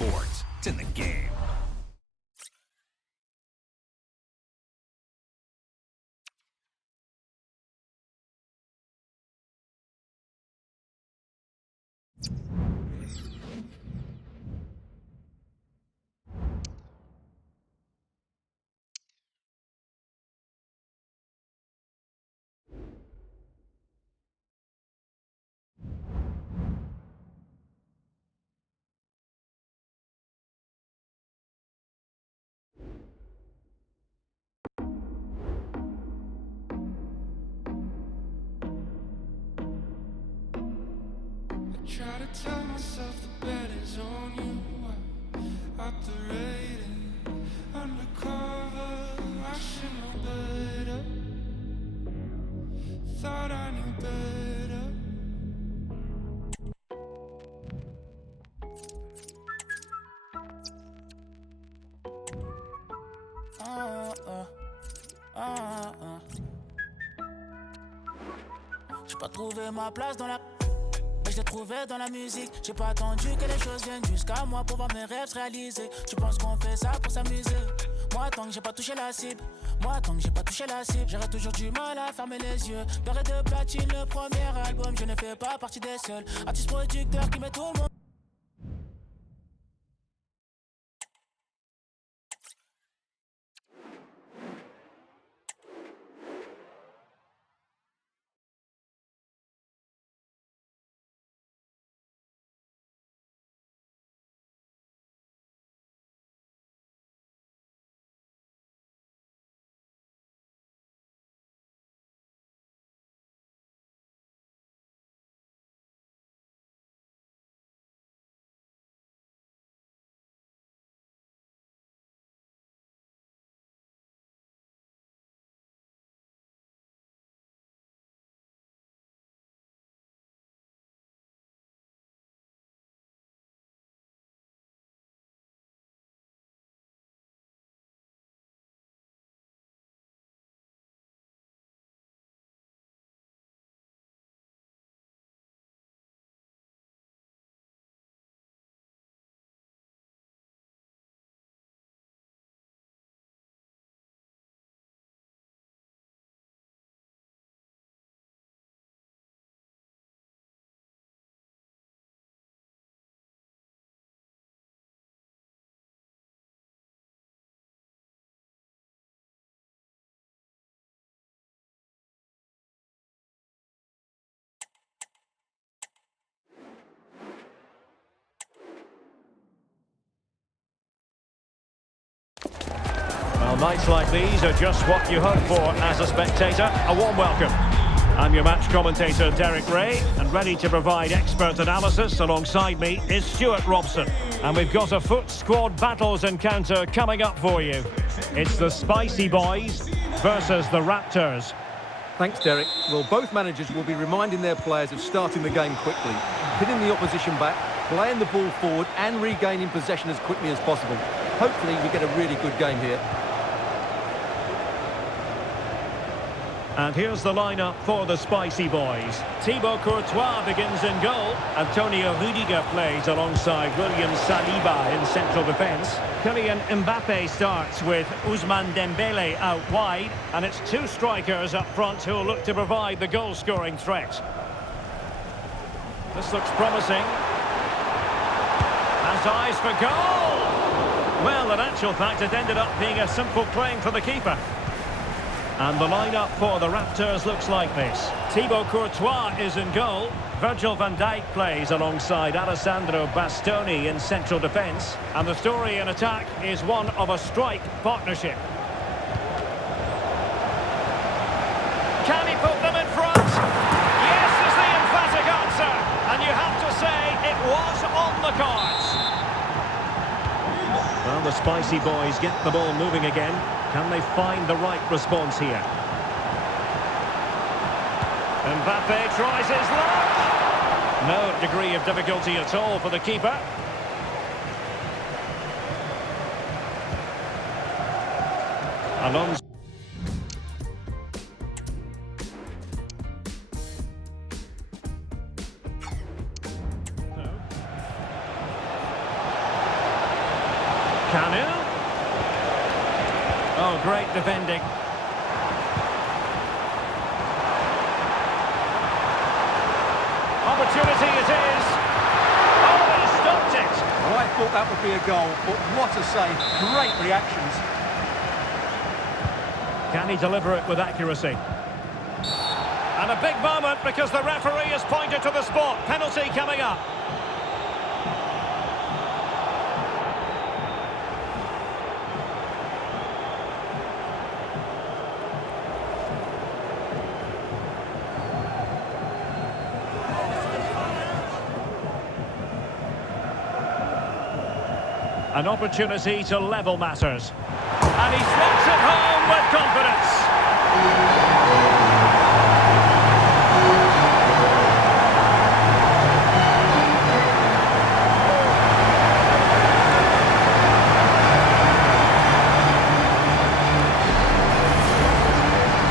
sports. It's in the game. Try to tell myself the bet is on you. Operating undercover, I should know better. Thought I knew better. J'ai pas trouvé ma place dans la... Mais je l'ai trouvé dans la musique. J'ai pas attendu que les choses viennent jusqu'à moi pour voir mes rêves se réaliser. Tu penses qu'on fait ça pour s'amuser? Moi tant que j'ai pas touché la cible, j'aurais toujours du mal à fermer les yeux. D'or et de platine, le premier album, je ne fais pas partie des seuls artistes producteurs qui mettent tout le monde. Well, nights like these are just what you hope for as a spectator. A warm welcome. I'm your match commentator, Derek Ray, and ready to provide expert analysis alongside me is Stuart Robson. And we've got a foot squad battles encounter coming up for you. It's the Spicy Boys versus the Raptors. Thanks, Derek. Well, both managers will be reminding their players of starting the game quickly, hitting the opposition back, playing the ball forward and regaining possession as quickly as possible. Hopefully we get a really good game here. And here's the lineup for the Spicy Boys. Thibaut Courtois begins in goal. Antonio Rudiger plays alongside William Saliba in central defence. Kylian Mbappe starts with Ousmane Dembele out wide. And it's two strikers up front who'll look to provide the goal-scoring threat. This looks promising. Has eyes for goal! Well, in actual fact, it ended up being a simple claim for the keeper. And the lineup for the Raptors looks like this. Thibaut Courtois is in goal. Virgil van Dijk plays alongside Alessandro Bastoni in central defence. And the story in attack is one of a strike partnership. Can he put them in front? Yes is the emphatic answer. And you have to say it was on the cards. Well, the Spicy Boys get the ball moving again. Can they find the right response here? Mbappe tries his luck. No degree of difficulty at all for the keeper. Alonso. Canu. Oh, great defending. Opportunity it is. Oh, he stopped it. Well, I thought that would be a goal, but what a save. Great reactions. Can he deliver it with accuracy? And a big moment because the referee has pointed to the spot. Penalty coming up. An opportunity to level matters. And he slots it home with confidence.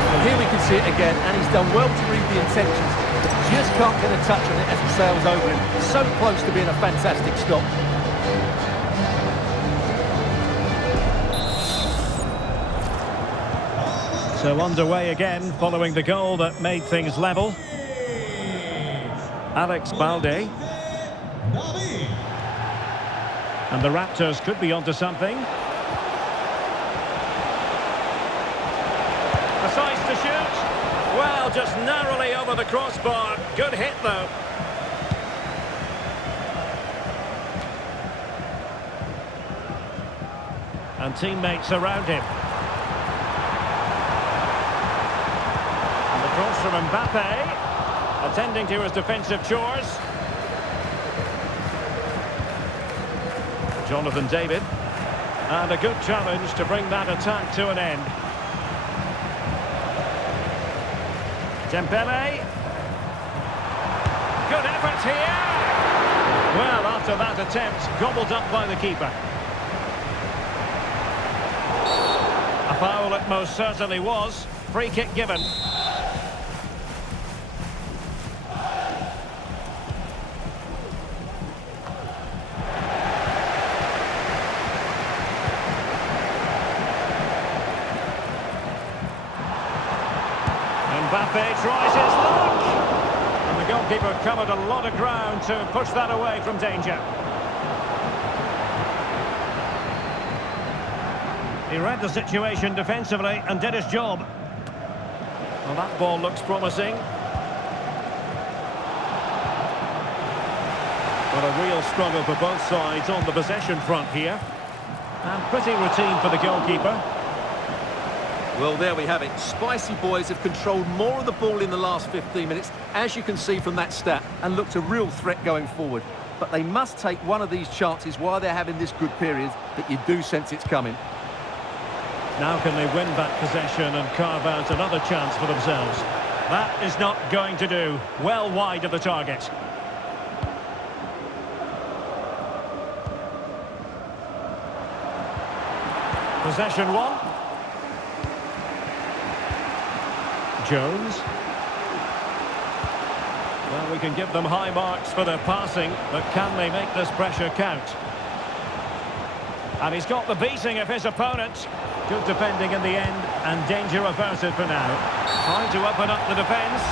Well, here we can see it again, and he's done well to read the intentions, but just can't get a touch on it as it sails over him. So close to being a fantastic stop. So underway again, following the goal that made things level. Alex Balde. And the Raptors could be onto something. Decides to shoot. Well, just narrowly over the crossbar. Good hit, though. And teammates around him. Cross from Mbappe, attending to his defensive chores. Jonathan David, and a good challenge to bring that attack to an end. Dembele, good effort here. Well, after that attempt, gobbled up by the keeper. A foul it most certainly was. Free kick given. Mbappe tries his luck, and the goalkeeper covered a lot of ground to push that away from danger. He read the situation defensively and did his job. Well, that ball looks promising. But a real struggle for both sides on the possession front here. And pretty routine for the goalkeeper. Well, there we have it. Spicy boys have controlled more of the ball in the last 15 minutes, as you can see from that stat, and looked a real threat going forward. But they must take one of these chances while they're having this good period that you do sense it's coming. Now can they win back possession and carve out another chance for themselves? That is not going to do. Well wide of the target. Possession one. Jones. Well, we can give them high marks for their passing, but can they make this pressure count? And he's got the beating of his opponent. Good defending in the end, and danger averted for now. Trying to open up the defence.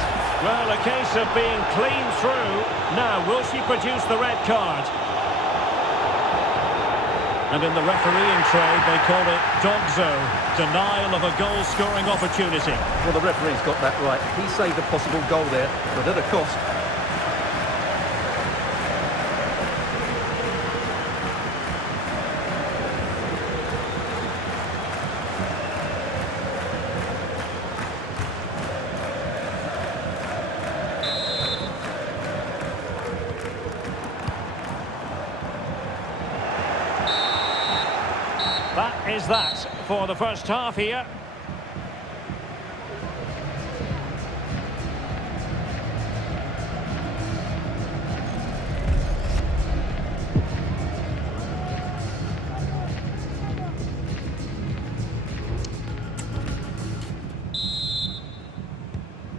Well, a case of being clean through. Now, will she produce the red card? And in the refereeing trade, they call it dogzo, denial of a goal-scoring opportunity. Well, the referee's got that right. He saved a possible goal there, but at a cost. That is that for the first half here.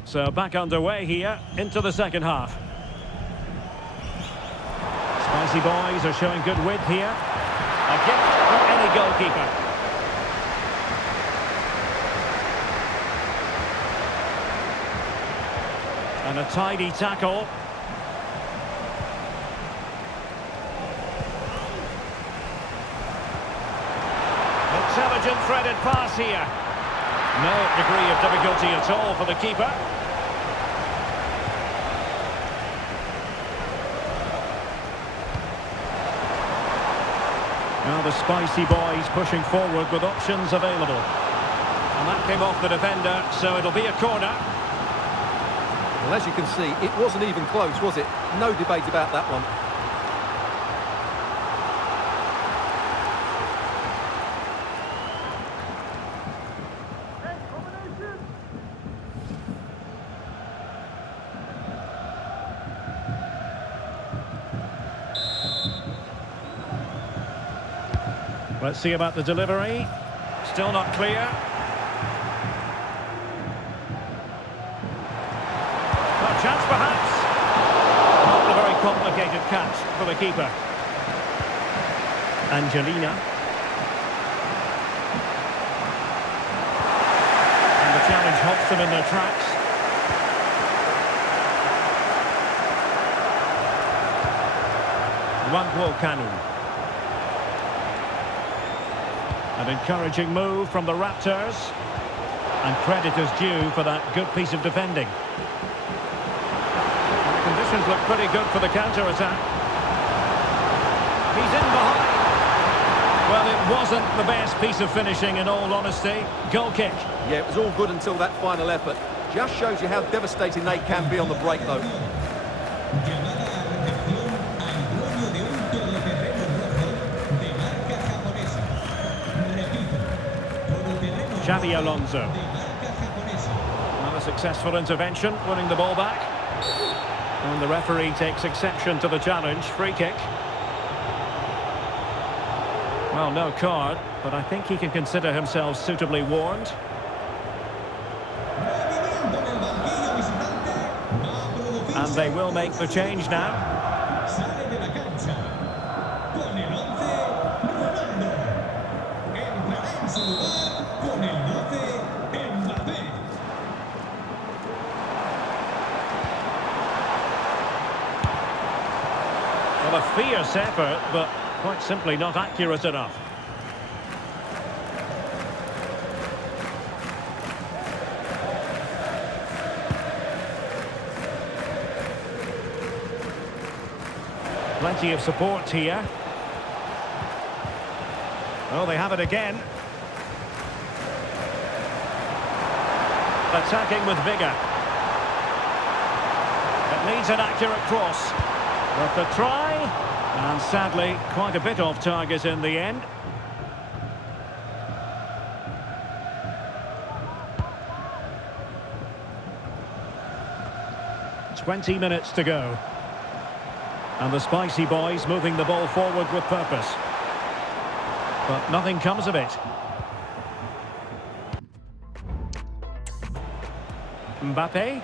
So back underway here into the second half. Spicy boys are showing good width here. A gift for any goalkeeper. And a tidy tackle. Intelligent threaded pass here. No degree of difficulty at all for the keeper. Now the spicy boys pushing forward with options available. And that came off the defender, so it'll be a corner. Well, as you can see, it wasn't even close, was it? No debate about that one. Let's see about the delivery. Still not clear. A chance perhaps. Not a very complicated catch for the keeper. Angelina. And the challenge halts them in their tracks. Wangwo Kanu. An encouraging move from the Raptors. And credit is due for that good piece of defending. Conditions look pretty good for the counter-attack. He's in behind. Well, it wasn't the best piece of finishing, in all honesty. Goal kick. Yeah, it was all good until that final effort. Just shows you how devastating they can be on the break, though. Xabi Alonso. Another successful intervention, winning the ball back. And the referee takes exception to the challenge. Free kick. Well, no card, but I think he can consider himself suitably warned. And they will make the change now. Well, a fierce effort, but quite simply not accurate enough. Plenty of support here. Oh, they have it again. Attacking with vigour. It needs an accurate cross. But the try, and sadly, quite a bit off target in the end. "20 minutes to go. And the spicy boys moving the ball forward with purpose. But nothing comes of it. Mbappe.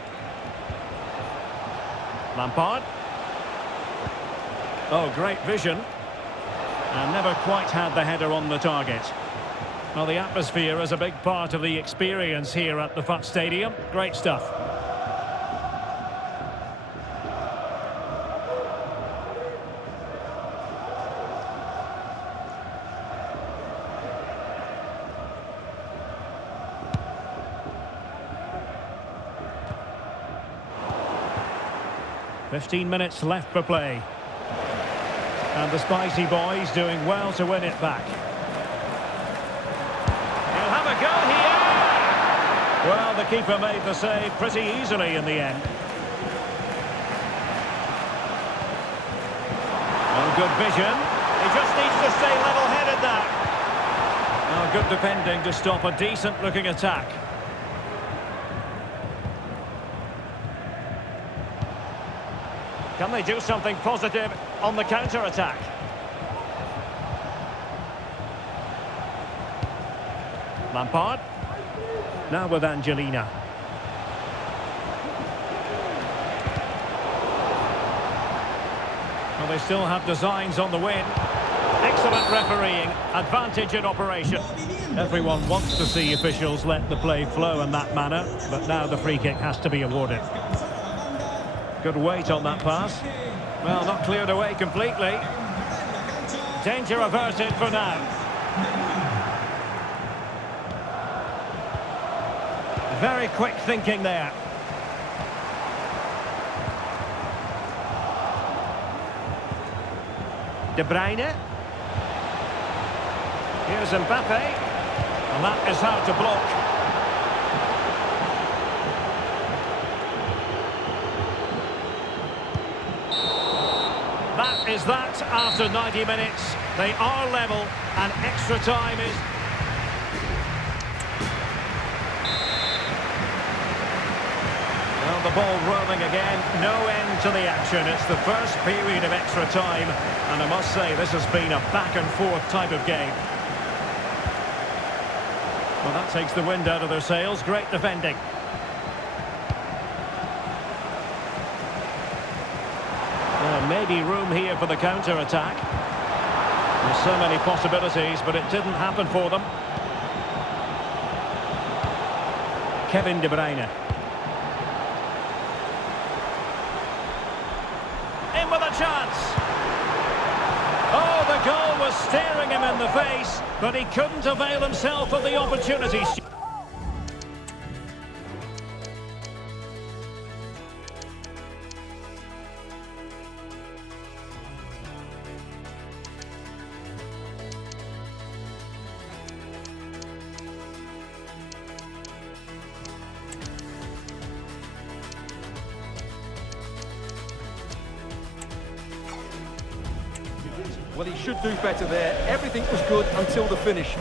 Lampard. Oh, great vision. And never quite had the header on the target. Well, the atmosphere is a big part of the experience here at the FUT Stadium. Great stuff. "15 minutes left for play. And the spicy boys doing well to win it back. He'll have a go here! Well, the keeper made the save pretty easily in the end. Well, good vision. He just needs to stay level-headed now. Well, good defending to stop a decent-looking attack. Can they do something positive on the counter-attack? Lampard. Now with Angelina. Well, they still have designs on the win. Excellent refereeing, advantage in operation. Everyone wants to see officials let the play flow in that manner, but now the free kick has to be awarded. Good weight on that pass. Well, not cleared away completely. Danger averted for now. Very quick thinking there. De Bruyne. Here's Mbappe. And that is how to block. That is that after 90 minutes. They are level and extra time is... Well, the ball rolling again. No end to the action. It's the first period of extra time. And I must say, this has been a back-and-forth type of game. Well, that takes the wind out of their sails. Great defending. Maybe room here for the counter-attack. There's so many possibilities, but it didn't happen for them. Kevin De Bruyne. In with a chance. Oh, the goal was staring him in the face, but he couldn't avail himself of the opportunity. Well, he should do better there. Everything was good until the finish.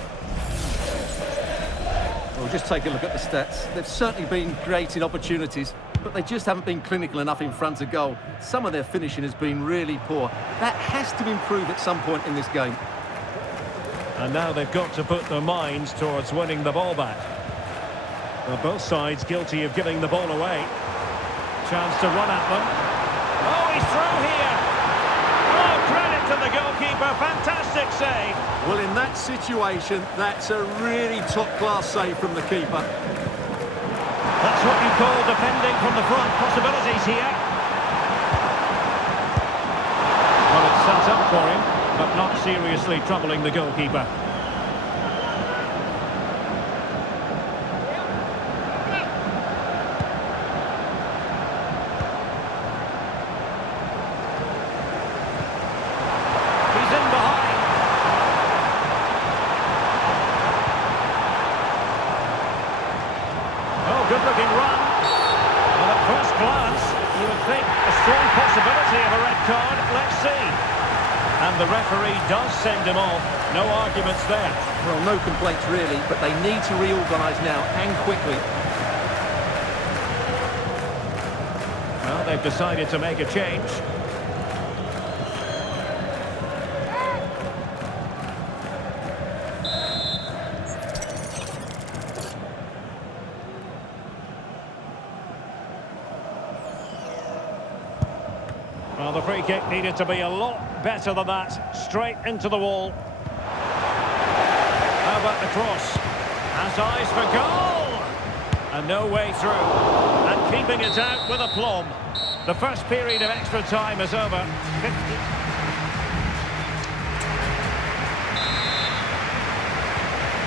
Well, just take a look at the stats. They've certainly been great in opportunities, but they just haven't been clinical enough in front of goal. Some of their finishing has been really poor. That has to improve at some point in this game. And now they've got to put their minds towards winning the ball back. Well, both sides guilty of giving the ball away. Chance to run at them. Oh, he's through here. Oh, credit to the goalkeeper. Fantastic save. Well, in that situation, that's a really top-class save from the keeper. That's what you call defending from the front. Possibilities here. Well, it's set up for him, but not seriously troubling the goalkeeper. Good-looking run. Well, at first glance, you would think a strong possibility of a red card. Let's see. And the referee does send him off. No arguments there. Well, no complaints really, but they need to reorganise now, and quickly. Well, they've decided to make a change. Well, the free kick needed to be a lot better than that. Straight into the wall. How about the cross? Has eyes for goal! And no way through. And keeping it out with aplomb. The first period of extra time is over. 50.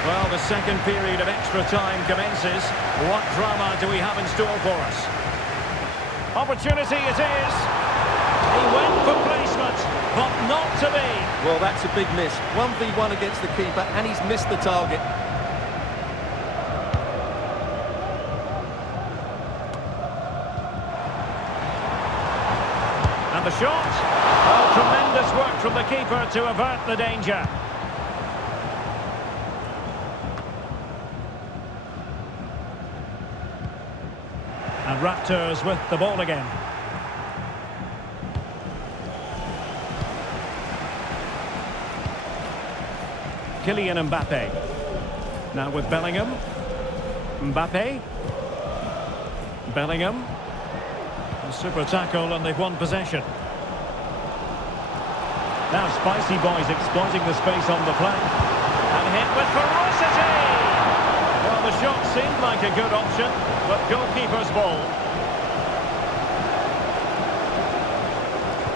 Well, the second period of extra time commences. What drama do we have in store for us? Opportunity it is. He went for placement, but not to be. Well, that's a big miss. 1v1 against the keeper, and he's missed the target. And the shot. Oh, tremendous work from the keeper to avert the danger. And Raptors with the ball again. Kylian Mbappe. Now with Bellingham. Mbappe. Bellingham. A super tackle and they've won possession. Now Spicy Boys exploiting the space on the flank. And hit with ferocity! Well, the shot seemed like a good option, but goalkeeper's ball.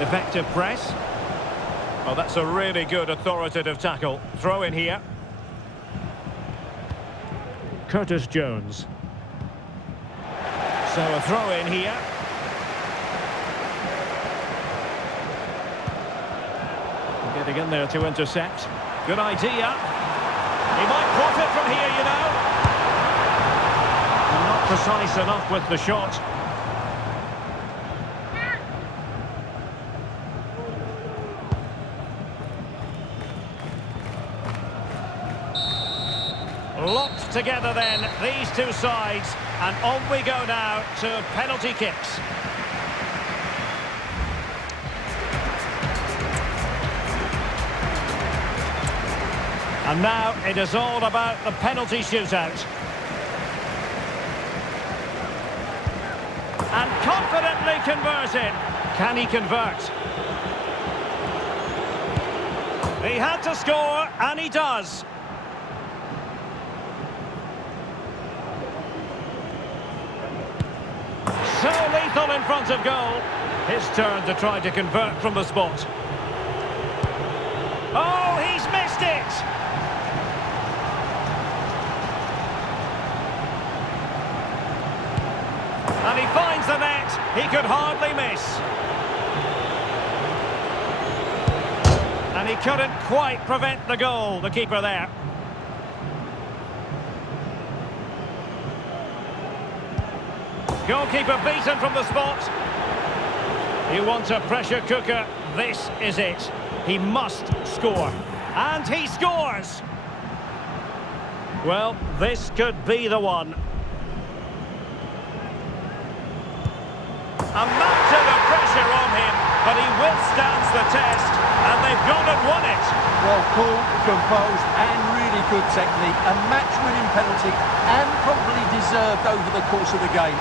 Effective press. Oh, that's a really good authoritative tackle. Throw in here. Curtis Jones. So a throw in here. Getting in there to intercept. Good idea. He might profit from here, you know. Not precise enough with the shot. Locked together then, these two sides. And on we go now to penalty kicks. And now it is all about the penalty shootout. And confidently converted. Can he convert? He had to score, and he does. So lethal in front of goal. His turn to try to convert from the spot. Oh, he's missed it! And he finds the net. He could hardly miss. And he couldn't quite prevent the goal, the keeper there. Goalkeeper beaten from the spot. You want a pressure cooker, this is it. He must score. And he scores! Well, this could be the one. A mountain of pressure on him, but he withstands the test, and they've gone and won it. Well, cool, composed, and really good technique. A match-winning penalty, and probably deserved over the course of the game.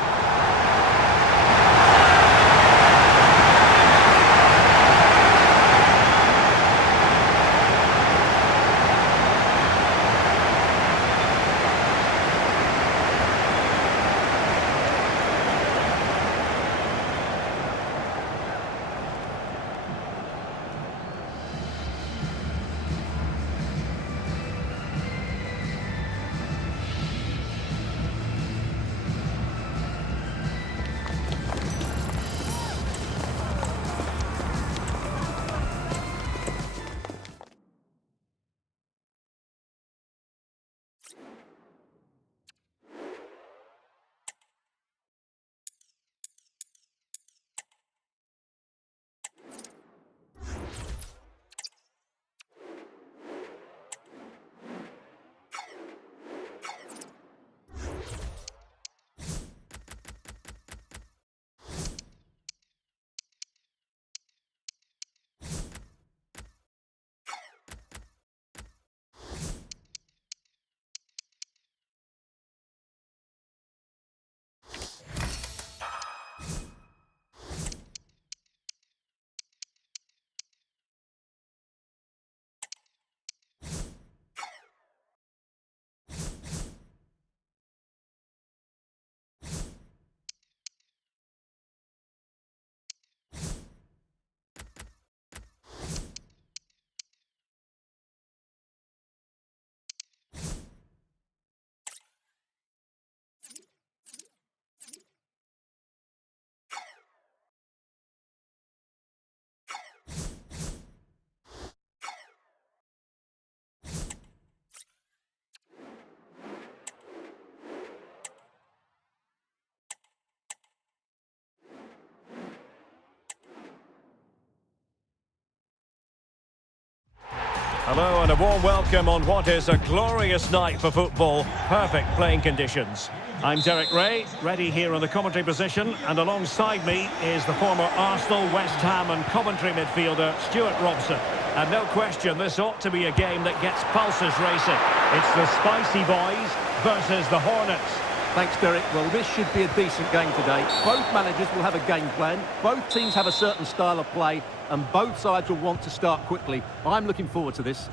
Hello and a warm welcome on what is a glorious night for football. Perfect playing conditions. I'm Derek Ray, ready here in the commentary position, and alongside me is the former Arsenal, West Ham and Coventry midfielder Stuart Robson. And no question, this ought to be a game that gets pulses racing. It's the Spicy Boys versus the Hornets. Thanks, Derek. Well, this should be a decent game today. Both managers will have a game plan. Both teams have a certain style of play, and both sides will want to start quickly. I'm looking forward to this.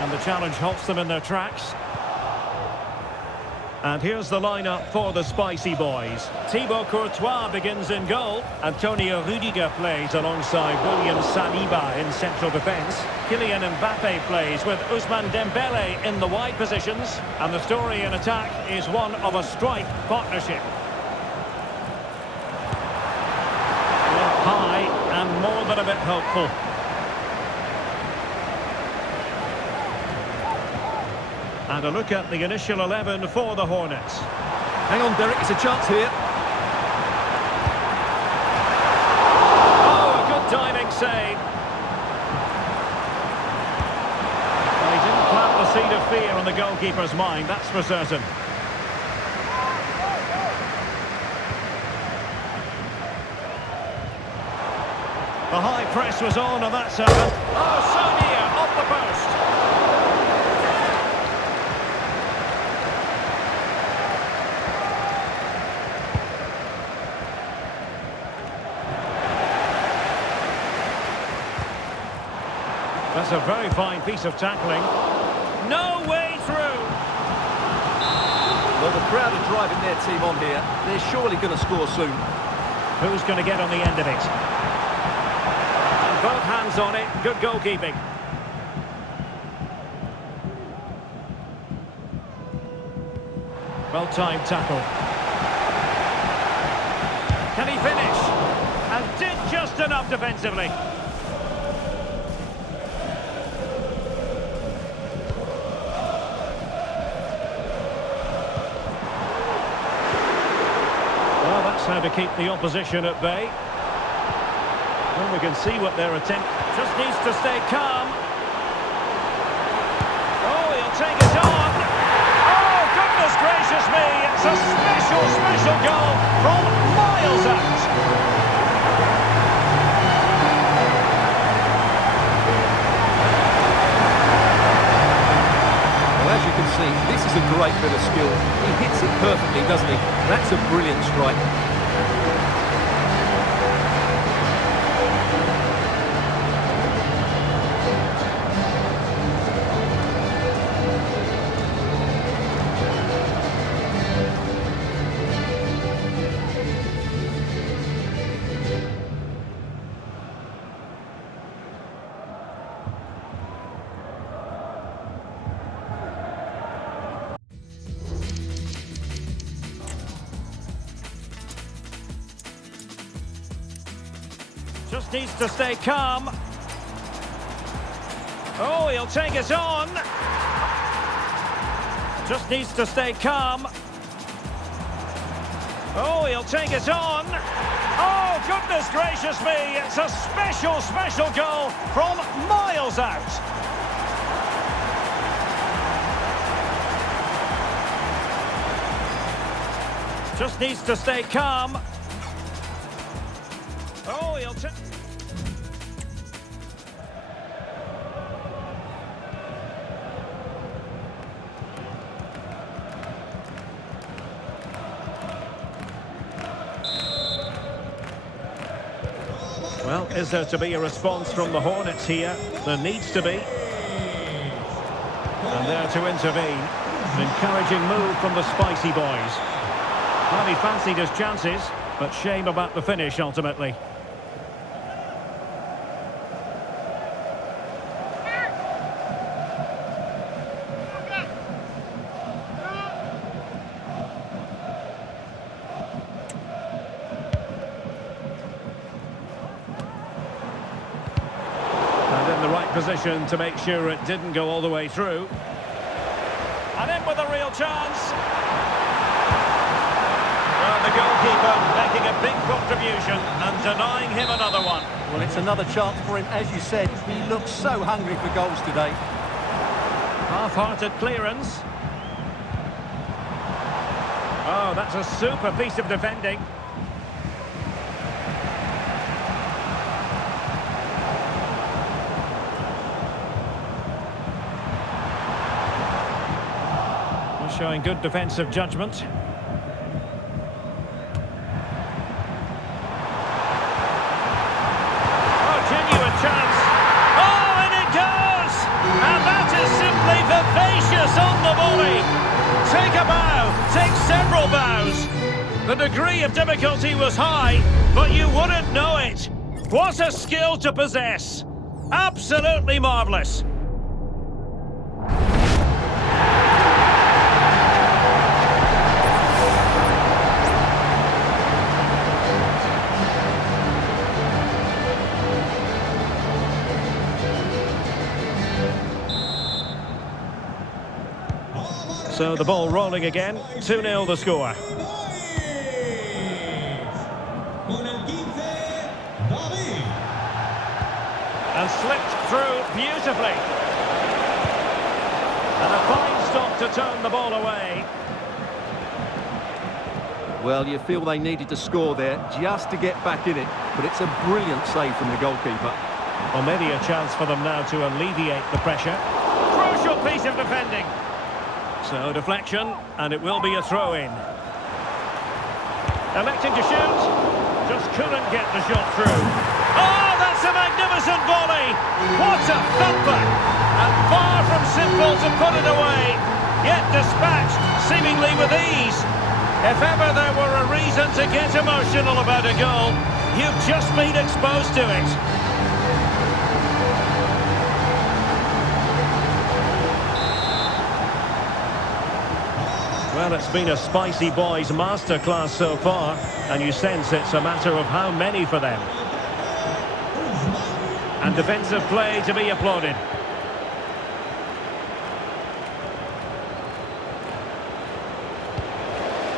And the challenge halts them in their tracks. And here's the lineup for the Spicy Boys. Thibaut Courtois begins in goal. Antonio Rudiger plays alongside William Saliba in central defence. Kylian Mbappe plays with Ousmane Dembele in the wide positions. And the story in attack is one of a strike partnership. High and more than a bit hopeful. And a look at the initial 11 for the Hornets. Hang on, Derek, it's a chance here. Oh, a good diving save. Well, he didn't plant the seed of fear on the goalkeeper's mind, that's for certain. The high press was on, and that's over. Oh, so near, off the post. That's a very fine piece of tackling. No way through. Well, the crowd are driving their team on here. They're surely going to score soon. Who's going to get on the end of it? And both hands on it. Good goalkeeping. Well-timed tackle. Can he finish? And did just enough defensively. How to keep the opposition at bay. Well, we can see what their attempt. Just needs to stay calm. Oh, he'll take it on. Oh, goodness gracious me! It's a special goal from miles out. Well, as you can see, this is a great bit of skill. He hits it perfectly, doesn't he? That's a brilliant strike. Just needs to stay calm. Oh, he'll take it on. Just needs to stay calm. Oh, he'll take it on. Oh, goodness gracious me. It's a special goal from miles out. Just needs to stay calm. Oh, he'll take... Well, is there to be a response from the Hornets here? There needs to be. And there to intervene. An encouraging move from the Spicy Boys. Well, he fancied his chances, but shame about the finish ultimately. Position to make sure it didn't go all the way through. And in with a real chance. Well, the goalkeeper making a big contribution and denying him another one. Well, it's another chance for him. As you said, he looks so hungry for goals today. Half-hearted clearance. Oh, that's a super piece of defending. showing good defensive judgment. Oh, genuine chance. Oh, and it goes! And that is simply vivacious on the volley. Take a bow, take several bows. The degree of difficulty was high, but you wouldn't know it. What a skill to possess. Absolutely marvellous. So the ball rolling again, 2-0 the score. And slipped through beautifully. And a fine stop to turn the ball away. Well, you feel they needed to score there just to get back in it, but it's a brilliant save from the goalkeeper. Well, maybe a chance for them now to alleviate the pressure. Crucial piece of defending. So deflection, and it will be a throw-in. Electing to shoot, just couldn't get the shot through. Oh, that's a magnificent volley! What a thumper! And far from simple to put it away, yet dispatched seemingly with ease. If ever there were a reason to get emotional about a goal, you've just been exposed to it. Well, it's been a spicy boys masterclass so far, and you sense it's a matter of how many for them. And defensive play to be applauded.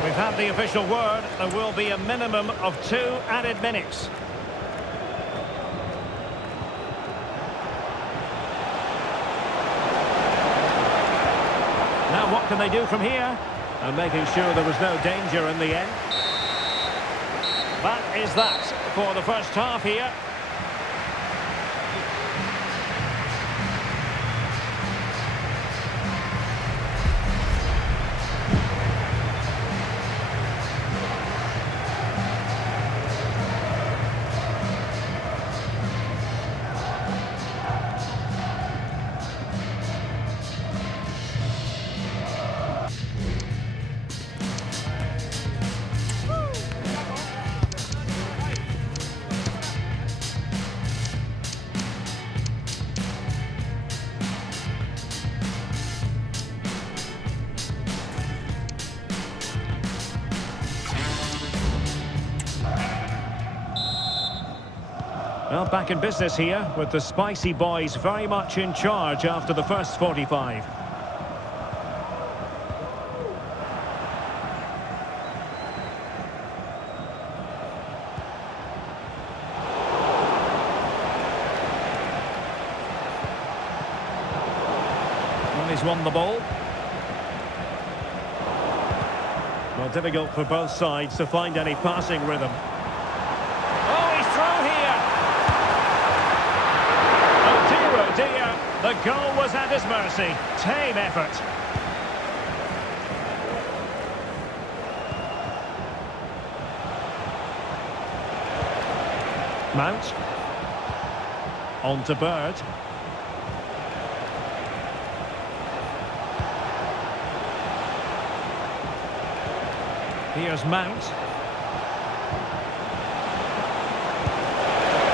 We've had the official word, there will be a minimum of 2 added minutes. Now what can they do from here? And making sure there was no danger in the end. That is that for the first half here. Well, back in business here with the spicy boys very much in charge after the first 45. Well, he's won the ball. Well, difficult for both sides to find any passing rhythm. Oh, he's through here. Oh dear, the goal was at his mercy. Tame effort. Mount. On to Bird. Here's Mount.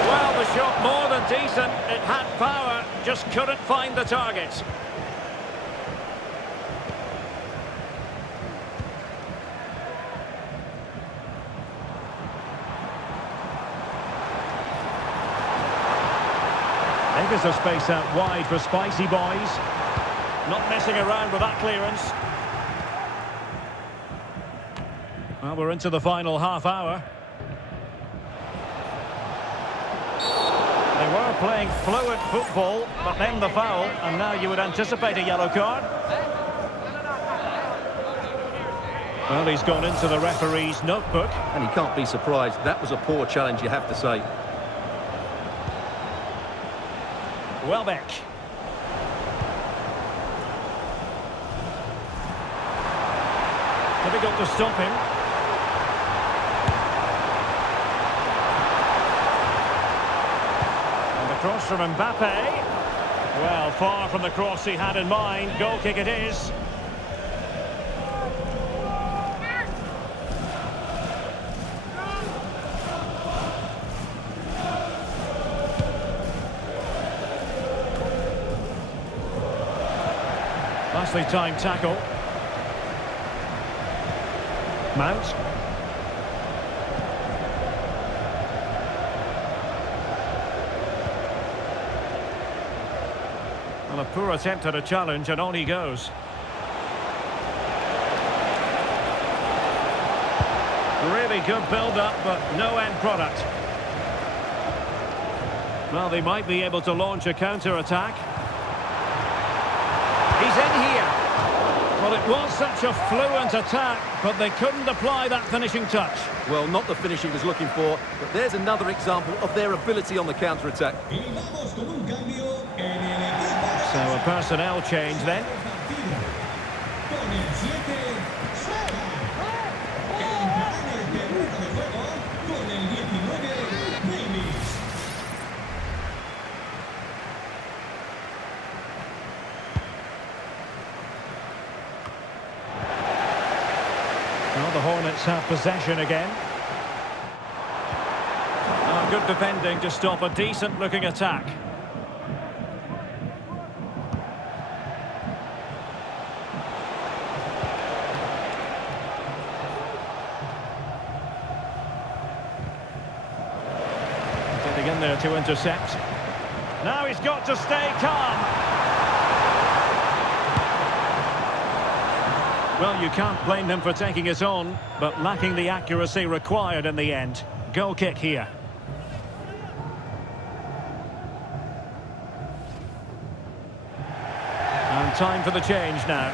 Well, the shot more than decent. It had power, just couldn't find the target. Fingers of space out wide for spicy boys. Not messing around with that clearance. Well, we're into the final half hour. They were playing fluid football, but then the foul, and now you would anticipate a yellow card. Well, he's gone into the referee's notebook. And he can't be surprised. That was a poor challenge, you have to say. Welbeck. difficult to stop him. And the cross from Mbappe. Well, far from the cross he had in mind. Goal kick it is. Nicely timed tackle. Mount. Well, a poor attempt at a challenge, and on he goes. Really good build-up, but no end product. Well, they might be able to launch a counter-attack. He's in here. Well, it was such a fluent attack, but they couldn't apply that finishing touch. Well, not the finish he was looking for, but there's another example of their ability on the counter-attack. So a personnel change then. Well, the Hornets have possession again. Oh, good defending to stop a decent-looking attack. Getting in there to intercept. Now he's got to stay calm. Well, you can't blame them for taking it on, but lacking the accuracy required in the end. Goal kick here. And time for the change now.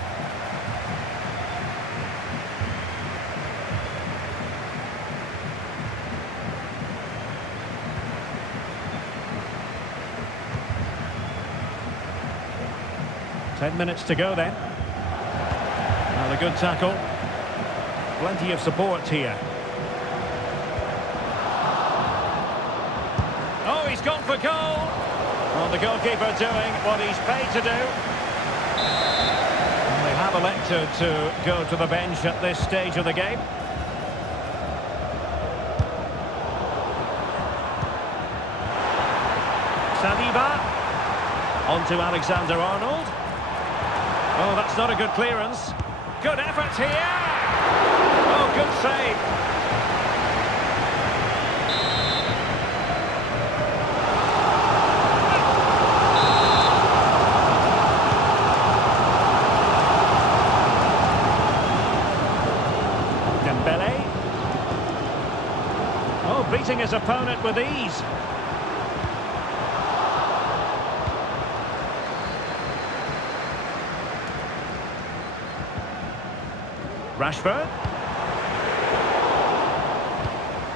Ten minutes to go then. A good tackle. Plenty of support here. Oh, he's gone for goal. Well, the goalkeeper doing what he's paid to do. And they have elected to go to the bench at this stage of the game. Saliba. On to Alexander-Arnold. Oh, that's not a good clearance. Good effort here! Oh, good save. Dembele. Oh, beating his opponent with ease. Rashford.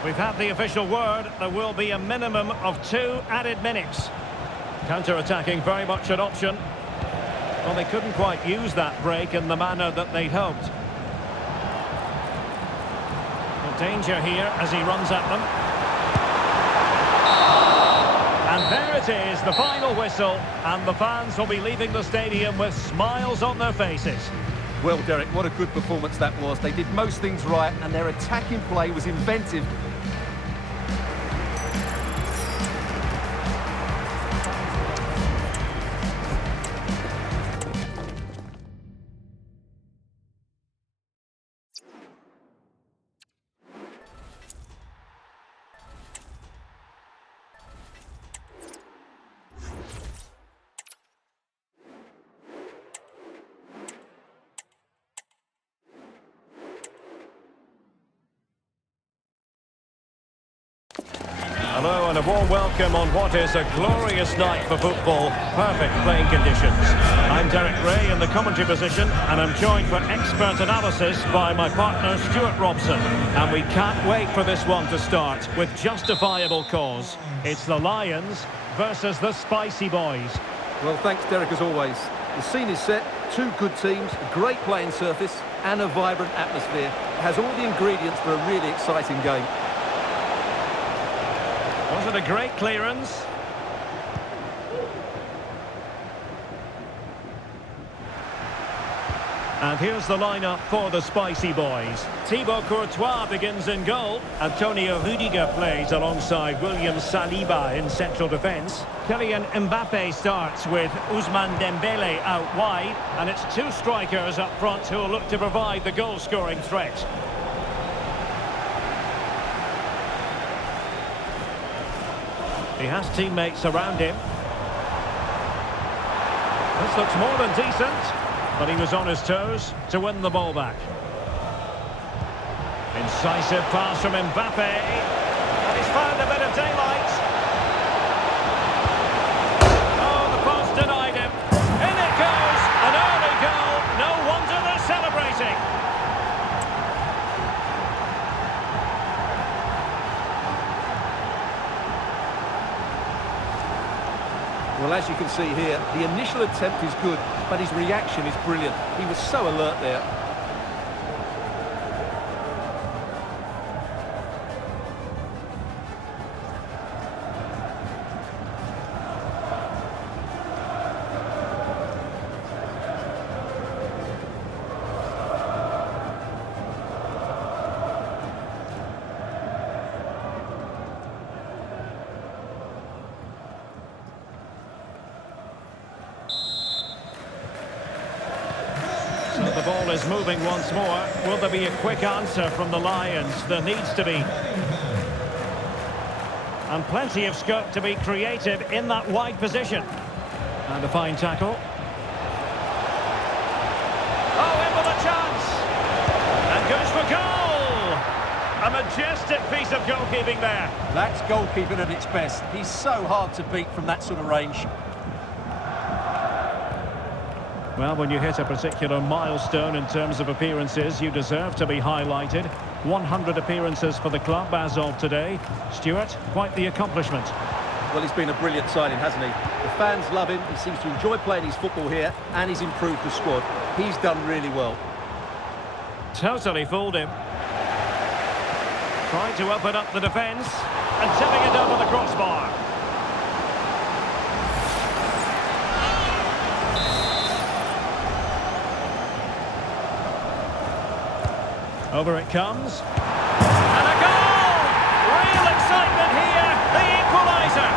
We've had the official word. There will be a minimum of 2 added minutes. Counter-attacking very much an option. Well, they couldn't quite use that break in the manner that they'd hoped. Well, danger here as he runs at them. And there it is, the final whistle. And the fans will be leaving the stadium with smiles on their faces. Well, Derek, what a good performance that was. They did most things right, and their attacking play was inventive. Hello and a warm welcome on what is a glorious night for football. Perfect playing conditions. I'm Derek Ray in the commentary position, and I'm joined for expert analysis by my partner Stuart Robson. And we can't wait for this one to start with justifiable cause. It's the Lions versus the Spicy Boys. Well, thanks, Derek, as always. The scene is set, two good teams, a great playing surface and a vibrant atmosphere. It has all the ingredients for a really exciting game. Was it a great clearance? And here's the lineup for the Spicy Boys. Thibaut Courtois begins in goal. Antonio Rudiger plays alongside William Saliba in central defence. Kylian Mbappe starts with Ousmane Dembele out wide. And it's two strikers up front who will look to provide the goal-scoring threat. He has teammates around him. This looks more than decent. But he was on his toes to win the ball back. Incisive pass from Mbappe. And he's found a bit of daylight. Oh, the post denied him. In it goes. An early goal. No wonder they're celebrating. Well, as you can see here, the initial attempt is good, but his reaction is brilliant. He was so alert there. So the ball is moving once more. Will there be a quick answer from the Lions? There needs to be. And plenty of scope to be creative in that wide position. And a fine tackle. Oh, in with a chance! And goes for goal! A majestic piece of goalkeeping there. That's goalkeeping at its best. He's so hard to beat from that sort of range. Well, when you hit a particular milestone in terms of appearances, you deserve to be highlighted. 100 appearances for the club as of today. Stuart, quite the accomplishment. Well, he's been a brilliant signing, hasn't he? The fans love him, he seems to enjoy playing his football here, and he's improved the squad. He's done really well. Totally fooled him. Trying to open up the defence, and tipping it over the crossbar. Over it comes. And a goal! Real excitement here, the equaliser.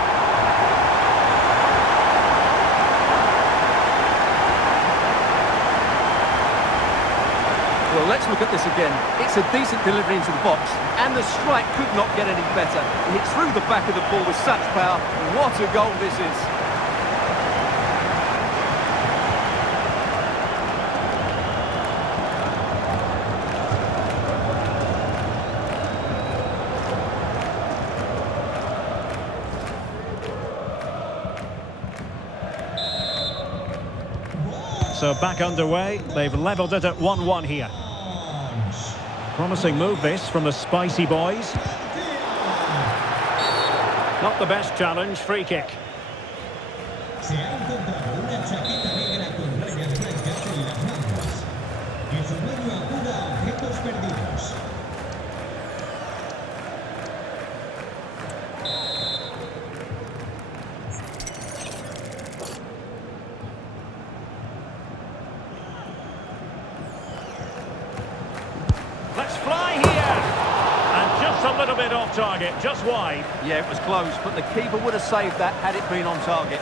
Well, let's look at this again. It's a decent delivery into the box, and the strike could not get any better. He hits through the back of the ball with such power. What a goal this is. So back underway, they've levelled it at 1-1 here. Promising move this from the Spicy Boys. Not the best challenge, free kick. Se ha encontrado una chaqueta negra con rayas blancas en las mangas. Que su dueño acuda a objetos perdidos. Let's fly here! And just a little bit off target, just wide. Yeah, it was close, but the keeper would have saved that had it been on target.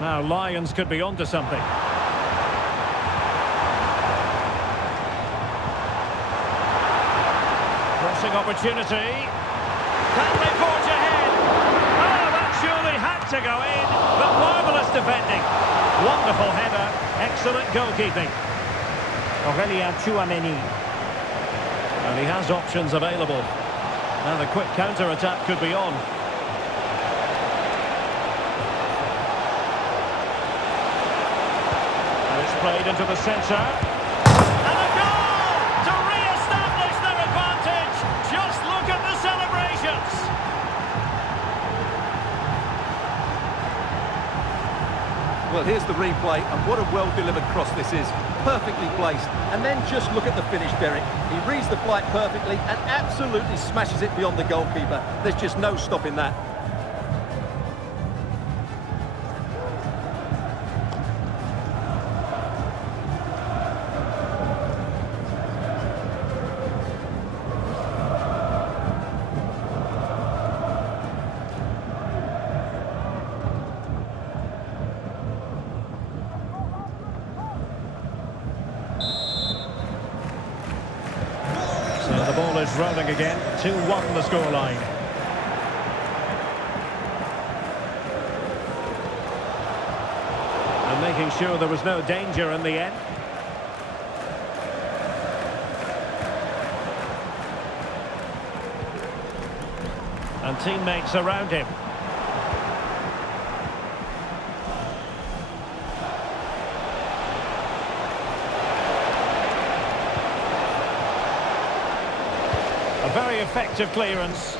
Now, Lions could be onto something. Crossing opportunity. Can they forge ahead? Oh, that surely had to go in. But marvellous defending. Wonderful header. Excellent goalkeeping. Aurélien Tchouameni. And he has options available. Now the quick counter-attack could be on. And it's played into the centre. Well, here's the replay, and what a well-delivered cross this is. Perfectly placed. And then just look at the finish, Derek. He reads the flight perfectly and absolutely smashes it beyond the goalkeeper. There's just no stopping that. So the ball is rolling again. 2-1 the scoreline. And making sure there was no danger in the end. And teammates around him. A very effective clearance.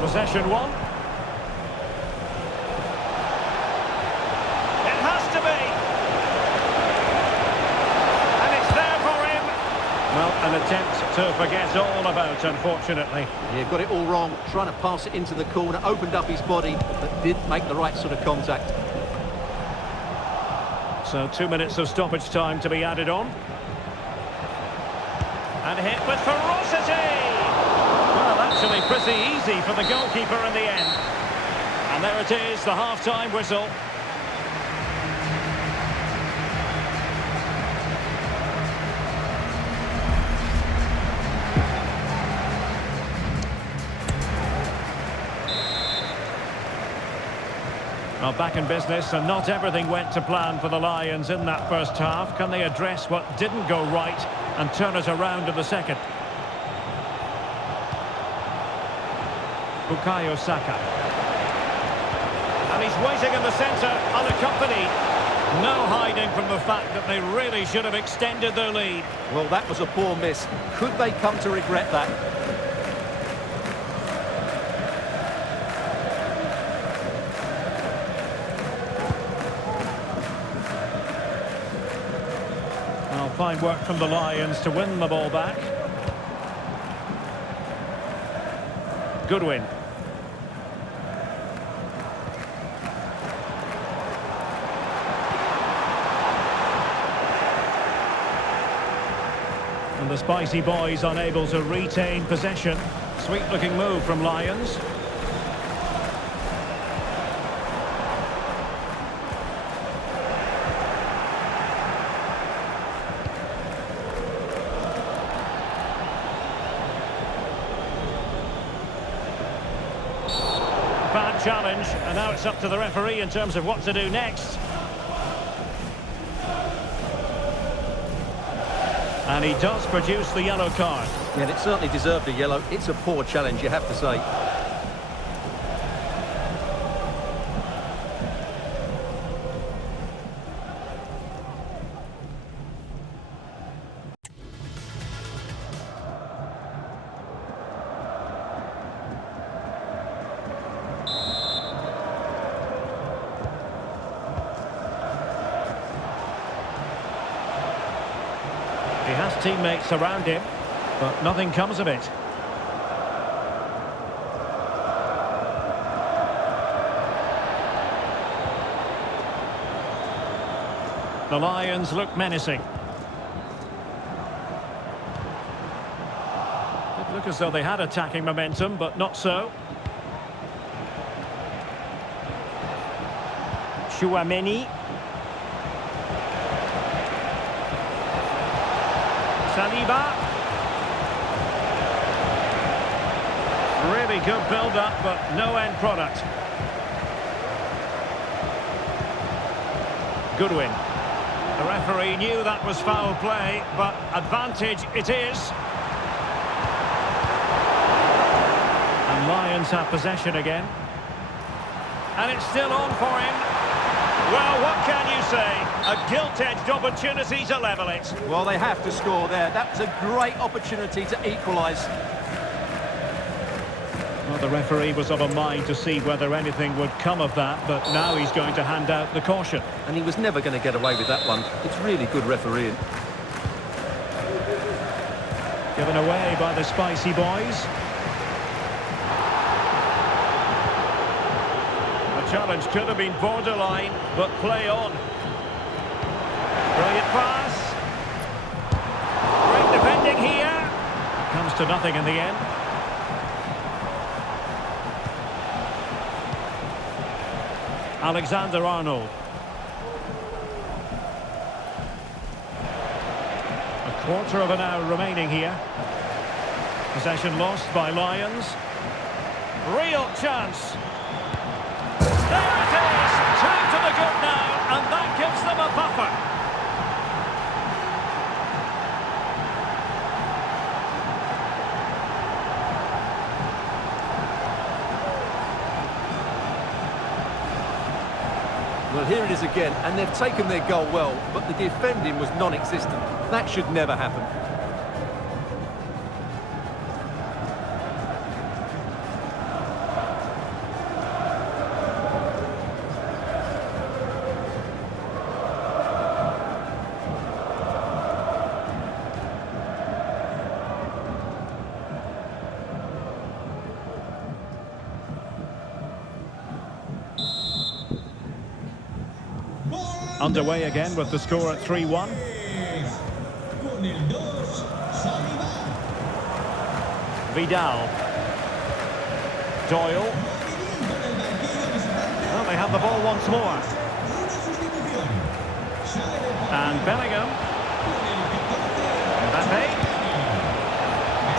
Possession one. It has to be. And it's there for him. Well, an attempt to forget all about, unfortunately. Yeah, got it all wrong. Trying to pass it into the corner, opened up his body, but didn't make the right sort of contact. So 2 minutes of stoppage time to be added on. And hit with ferocity! Well, actually pretty easy for the goalkeeper in the end. And there it is, the half-time whistle. Well, back in business, and not everything went to plan for the Lions in that first half. Can they address what didn't go right and turn it around in the second? Bukayo Saka. And he's waiting in the centre, unaccompanied. No hiding from the fact that they really should have extended their lead. Well, that was a poor miss. Could they come to regret that? Fine work from the Lions to win the ball back. Good win. And the Spicy Boys unable to retain possession. Sweet looking move from Lions. Bad challenge, and now it's up to the referee in terms of what to do next. And he does produce the yellow card. Yeah, and it certainly deserved a yellow. It's a poor challenge, you have to say. He has teammates around him, but nothing comes of it. The Lions look menacing. It looked as though they had attacking momentum, but not so. Chouameni. Saliba. Really good build-up, but no end product. Good win. The referee knew that was foul play, but advantage it is. And Lions have possession again. And it's still on for him. Well, what can you say? A gilt-edged opportunity to level it. Well, they have to score there. That was a great opportunity to equalise. Well, the referee was of a mind to see whether anything would come of that, but now he's going to hand out the caution. And he was never going to get away with that one. It's really good refereeing. Given away by the Spicy Boys. The challenge could have been borderline, but play on. Brilliant pass. Great defending here. Comes to nothing in the end. Alexander-Arnold. A quarter of an hour remaining here. Possession lost by Lions. Real chance. There it is! 2 to the good now, and that gives them a buffer. Well, here it is again, and they've taken their goal well, but the defending was non-existent. That should never happen. Underway again with the score at 3-1. Vidal. Doyle. Well, they have the ball once more. And Bellingham. Mbappe.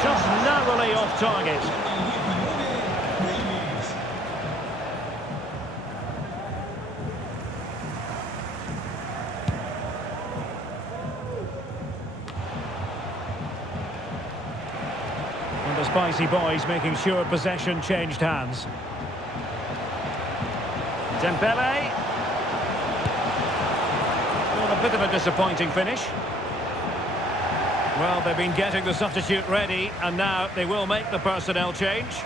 Just narrowly off target. The Spicy Boys making sure possession changed hands. Dembele. Well, a bit of a disappointing finish. Well, they've been getting the substitute ready, and now they will make the personnel change.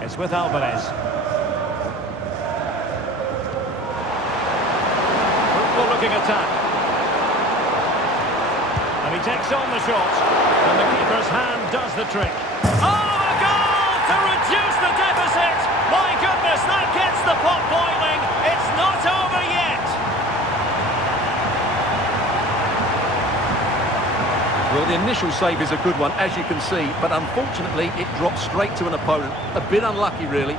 It's with Alvarez. Fruitful-looking attack. And he takes on the shot. And the keeper's hand does the trick. Oh, a goal to reduce the deficit! My goodness, that gets the pot boiling. It's not over yet. Well, the initial save is a good one, as you can see, but unfortunately it dropped straight to an opponent. A bit unlucky, really.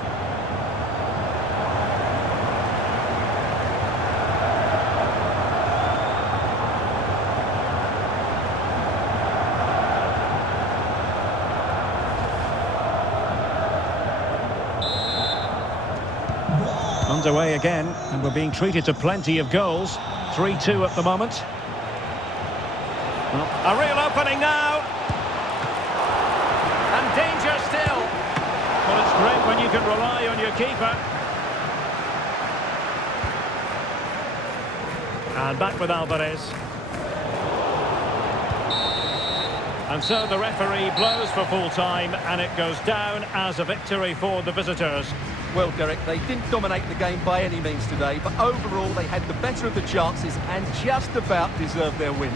Underway again, and we're being treated to plenty of goals. 3-2 at the moment. A real opening now. And danger still. Well, it's great when you can rely on your keeper. And back with Alvarez. And so the referee blows for full time, and it goes down as a victory for the visitors. Well, Derek, they didn't dominate the game by any means today, but overall they had the better of the chances and just about deserved their win.